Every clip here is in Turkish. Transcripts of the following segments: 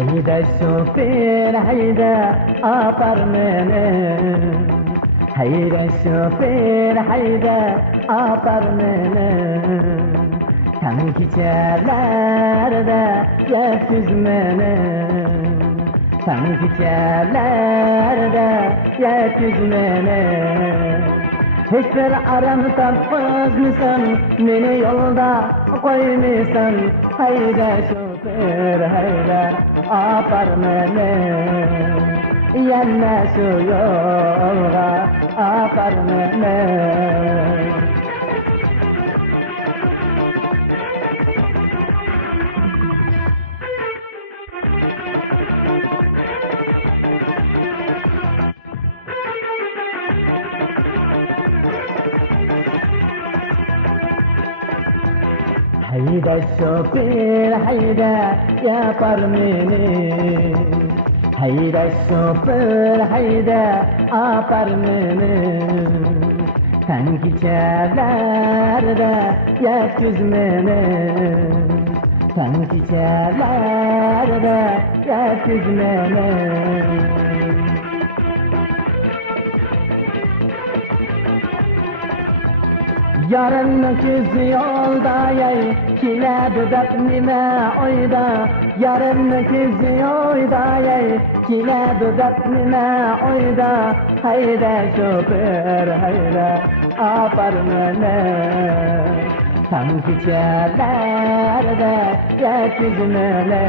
Hayda şoför hayda apartmanı. Hayda şoför hayda apartmanı. Tanım keçerlerde yetüzmeni. Tanım keçerlerde yetüzmeni. Hiçbir aram tapmazmısın, beni yolda koymışsın. Hayda şoför hayda apartmanı. Yanma şu yolga apartmanı. Hayda şoför hayda yaparmeni. Hayda şoför hayda apartmanı. Sen keçerlerde yetüzmeni. Sen keçerlerde yetüzmeni. Yarın kız yolda yay, kile dudak nime oyda. Yarın kız yolda yay, kile dudak nime oyda. Hayda şoför hayda apartmanı. Tam keçerlerde yetüzmeni.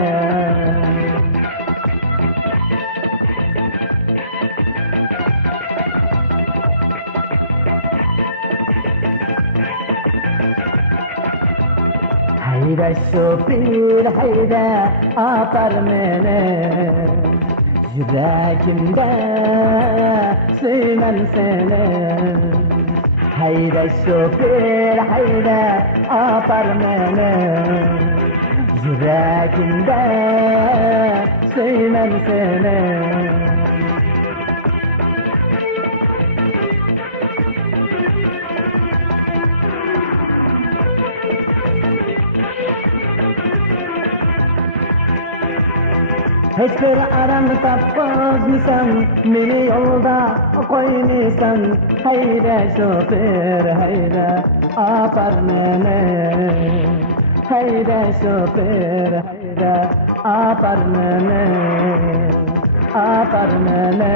Hayda şoför hayda apartmanı. Yüreğimde söymem seni. Hayda şoför hayda apartmanı. Yüreğimde söymem seni. Hiçbir aram tapmazmısın, beni yolda koymışsın. Hayda şoför hayda apartmanı. Hayda şoför hayda apartmanı. Apartmanı.